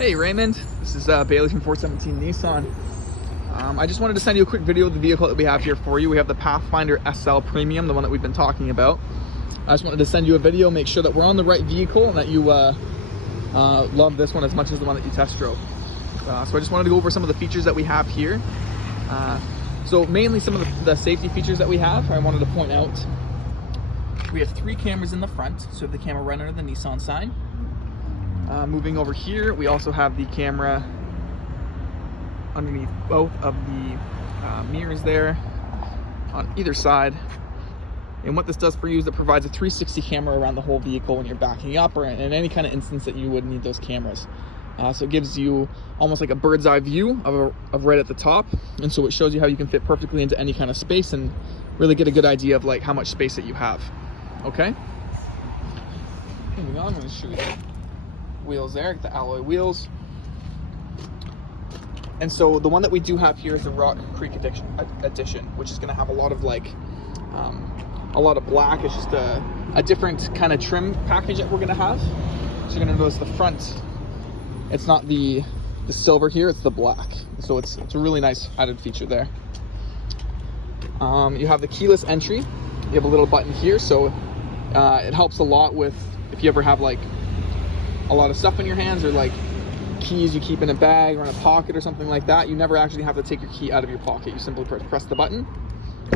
Hey Raymond, this is Bailey from 417 Nissan. I just wanted to send you a quick video of the vehicle that we have here for you. We have the Pathfinder SL Premium, the one that we've been talking about. I just wanted to send you a video, make sure that we're on the right vehicle and that you love this one as much as the one that you test drove. So I just wanted to go over some of the features that we have here. So mainly some of the safety features that we have, I wanted to point out. We have 3 cameras in the front, so the camera right under the Nissan sign. Moving over here, we also have the camera underneath both of the mirrors there on either side. And what this does for you is it provides a 360 camera around the whole vehicle when you're backing up or in any kind of instance that you would need those cameras. So it gives you almost like a bird's eye view of right at the top. And so it shows you how you can fit perfectly into any kind of space and really get a good idea of like how much space that you have. Okay? Moving on, I'm going to show you the wheels there, the alloy wheels. And so the one that we do have here is the Rock Creek Edition, which is going to have a lot of like a lot of black. It's just a different kind of trim package that we're going to have. So you're going to notice the front, it's not the silver here, it's the black. So it's a really nice added feature there. You have the keyless entry. You have a little button here, so it helps a lot with if you ever have like a lot of stuff in your hands or like keys you keep in a bag or in a pocket or something like that. You never actually have to take your key out of your pocket. You simply press the button,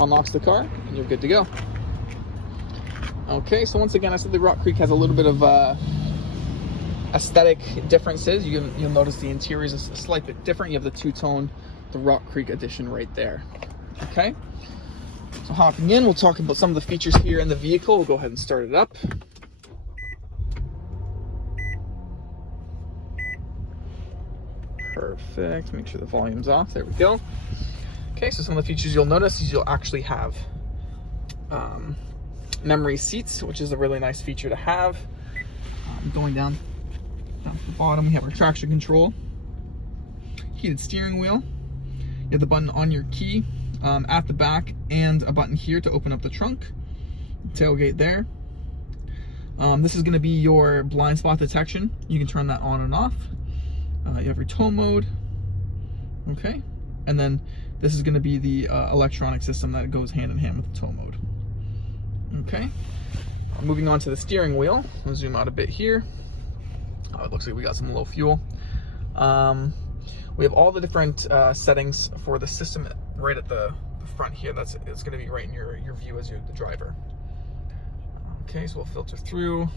unlocks the car, and you're good to go. Okay, so once again, I said the Rock Creek has a little bit of aesthetic differences. You'll notice the interior is a slight bit different. You have the two-tone, the Rock Creek Edition right there. Okay, so hopping in, we'll talk about some of the features here in the vehicle. We'll go ahead and start it up. Perfect, make sure the volume's off, there we go. Okay, so some of the features you'll notice is you'll actually have memory seats, which is a really nice feature to have. Going down to the bottom, we have our traction control, heated steering wheel. You have the button on your key at the back and a button here to open up the trunk. Tailgate there. This is going to be your blind spot detection. You can turn that on and off. You have your tow mode, okay, and then this is going to be the electronic system that goes hand in hand with the tow mode. Okay, moving on to the steering wheel. I'll zoom out a bit here. It looks like we got some low fuel. We have all the different settings for the system right at the front here. It's going to be right in your view as you're the driver. Okay, so we'll filter through.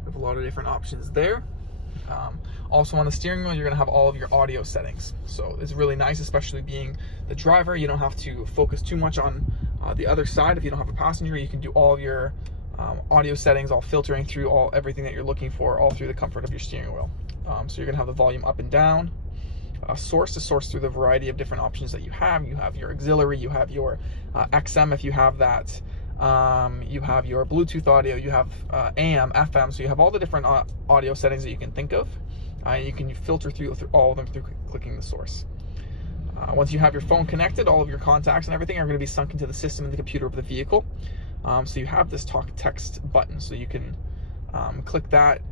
We have a lot of different options there. Also on the steering wheel, you're going to have all of your audio settings. So it's really nice, especially being the driver. You don't have to focus too much on the other side. If you don't have a passenger, you can do all of your audio settings, all filtering through everything that you're looking for, all through the comfort of your steering wheel. So you're going to have the volume up and down, source to source through the variety of different options that you have. You have your auxiliary, you have your XM if you have that. You have your Bluetooth audio, you have AM, FM, so you have all the different audio settings that you can think of. You can filter through all of them through clicking the source. Once you have your phone connected, all of your contacts and everything are going to be sunk into the system and the computer of the vehicle. So you have this talk text button, so you can click that,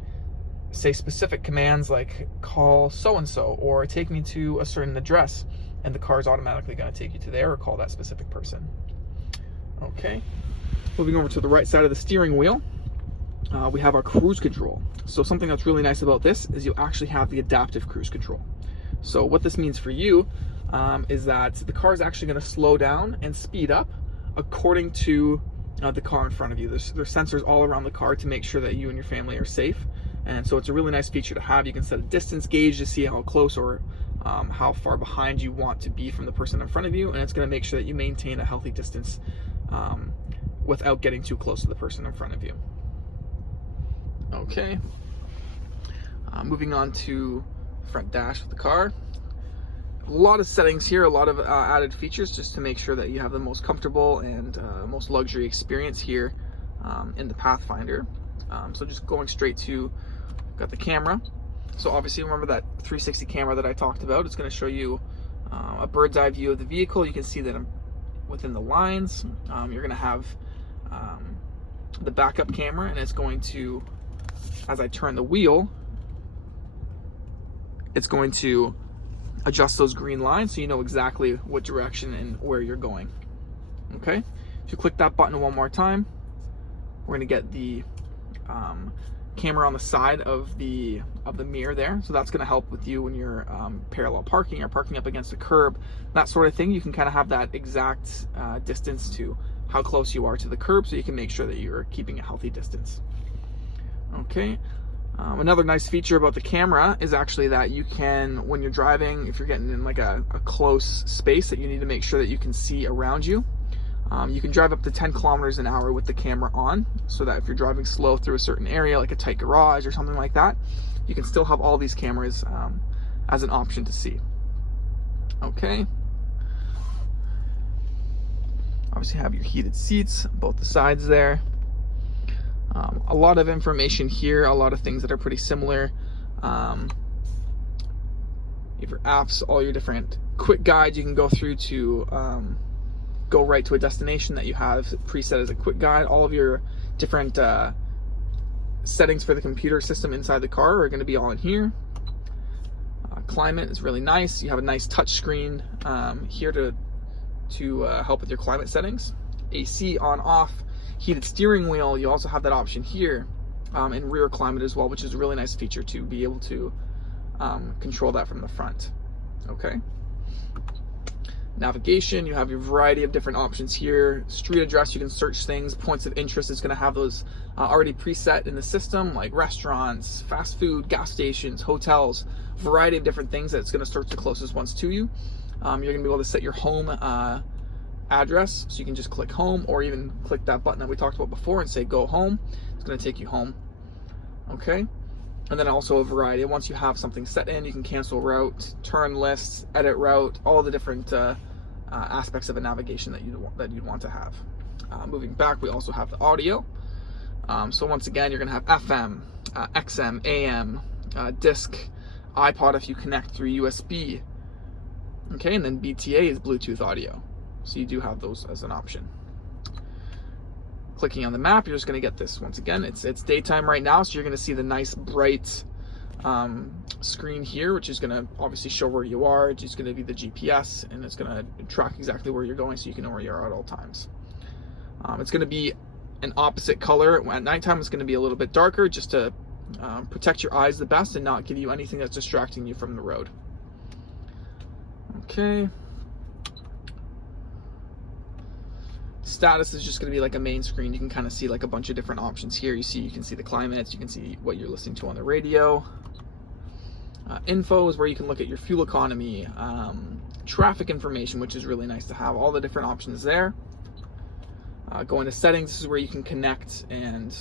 say specific commands like call so-and-so or take me to a certain address, and the car is automatically going to take you to there or call that specific person. Okay. Moving over to the right side of the steering wheel, we have our cruise control. So something that's really nice about this is you'll actually have the adaptive cruise control. So what this means for you is that the car is actually going to slow down and speed up according to the car in front of you. There's sensors all around the car to make sure that you and your family are safe. And so it's a really nice feature to have. You can set a distance gauge to see how close or how far behind you want to be from the person in front of you. And it's going to make sure that you maintain a healthy distance without getting too close to the person in front of you. Okay, moving on to front dash of the car. A lot of settings here, a lot of added features just to make sure that you have the most comfortable and most luxury experience here in the Pathfinder. So just going straight to, got the camera. So obviously remember that 360 camera that I talked about. It's going to show you a bird's eye view of the vehicle. You can see that I'm within the lines. You're going to have the backup camera, and it's going to, as I turn the wheel, it's going to adjust those green lines so you know exactly what direction and where you're going. Okay, if you click that button one more time, we're going to get the camera on the side of the mirror there, so that's going to help with you when you're parallel parking or parking up against a curb, that sort of thing. You can kind of have that exact distance to how close you are to the curb, so you can make sure that you're keeping a healthy distance. Okay. Another nice feature about the camera is actually that you can, when you're driving, if you're getting in like a close space that you need to make sure that you can see around you, you can drive up to 10 kilometers an hour with the camera on, so that if you're driving slow through a certain area, like a tight garage or something like that, you can still have all these cameras as an option to see. Okay. Obviously have your heated seats, both the sides there. A lot of information here, a lot of things that are pretty similar. You have your apps, all your different quick guides you can go through to go right to a destination that you have preset as a quick guide. All of your different settings for the computer system inside the car are going to be all in here. Climate is really nice. You have a nice touch screen here to help with your climate settings. AC on, off. Heated steering wheel, you also have that option here, and rear climate as well, which is a really nice feature to be able to control that from the front. Okay. Navigation, you have your variety of different options here. Street address, you can search things. Points of interest is going to have those already preset in the system, like restaurants, fast food, gas stations, hotels, variety of different things that's going to search the closest ones to you. You're going to be able to set your home address, so you can just click home, or even click that button that we talked about before and say go home. It's going to take you home. Okay. And then also a variety. Once you have something set in, you can cancel route, turn lists, edit route, all the different aspects of a navigation that you'd want to have. Moving back, we also have the audio. So once again, you're going to have FM, XM, AM, disc, iPod if you connect through USB. Okay, and then BTA is Bluetooth audio. So you do have those as an option. Clicking on the map, you're just going to get this. Once again, it's daytime right now, so you're going to see the nice bright screen here, which is going to obviously show where you are. It's just going to be the GPS, and it's going to track exactly where you're going, so you can know where you are at all times. It's going to be an opposite color. At nighttime, it's going to be a little bit darker, just to protect your eyes the best and not give you anything that's distracting you from the road. Okay. Status is just going to be like a main screen. You can kind of see like a bunch of different options here. You can see the climates, you can see what you're listening to on the radio. Info is where you can look at your fuel economy, traffic information, which is really nice to have all the different options there. Going to settings, this is where you can connect and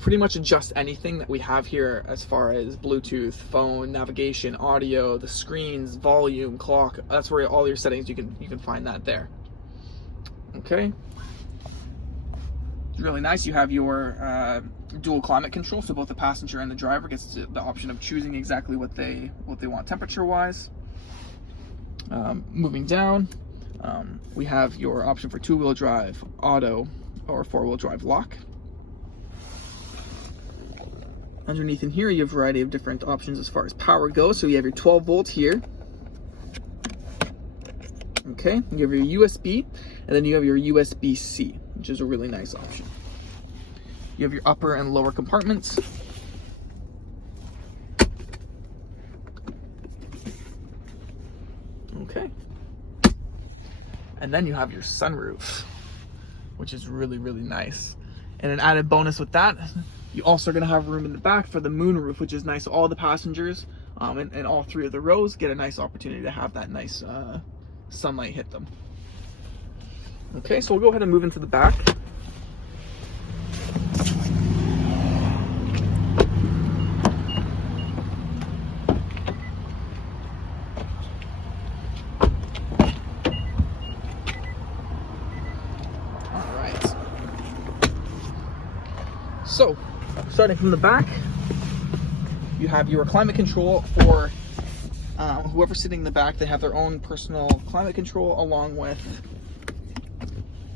pretty much adjust anything that we have here as far as Bluetooth, phone, navigation, audio, the screens, volume, clock. That's where all your settings, you can find that there. Okay, it's really nice. You have your dual climate control, so both the passenger and the driver gets the option of choosing exactly what they want temperature wise. Moving down, we have your option for 2-wheel drive, auto, or 4-wheel drive lock. Underneath in here, you have a variety of different options as far as power goes. So you have your 12 volt here. Okay, you have your USB, and then you have your USB-C, which is a really nice option. You have your upper and lower compartments. Okay. And then you have your sunroof, which is really, really nice. And an added bonus with that, you also are going to have room in the back for the moonroof, which is nice. All the passengers in all 3 of the rows get a nice opportunity to have that nice sunlight hit them. Okay, so we'll go ahead and move into the back. All right. So, starting from the back, you have your climate control for whoever's sitting in the back. They have their own personal climate control, along with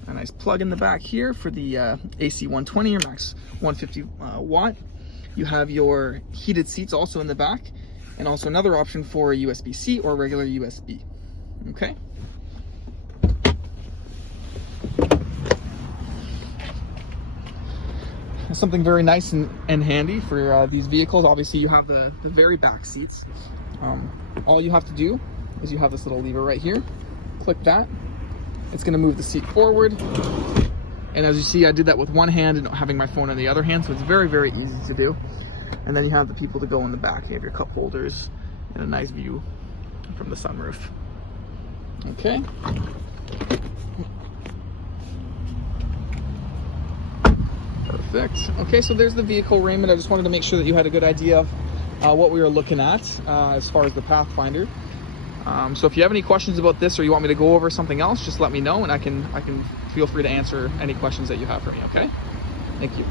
a nice plug in the back here for the AC 120 or max 150 watt. You have your heated seats also in the back, and also another option for a USB-C or regular USB. Okay. Something very nice and handy for these vehicles. Obviously, you have the very back seats. All you have to do is you have this little lever right here. Click that. It's going to move the seat forward. And as you see, I did that with one hand and having my phone in the other hand, so it's very, very easy to do. And then you have the people to go in the back. You have your cup holders and a nice view from the sunroof. Okay. Perfect. Okay, so there's the vehicle, Raymond. I just wanted to make sure that you had a good idea of what we were looking at as far as the Pathfinder. So if you have any questions about this, or you want me to go over something else, just let me know, and I can feel free to answer any questions that you have for me. Okay? Thank you.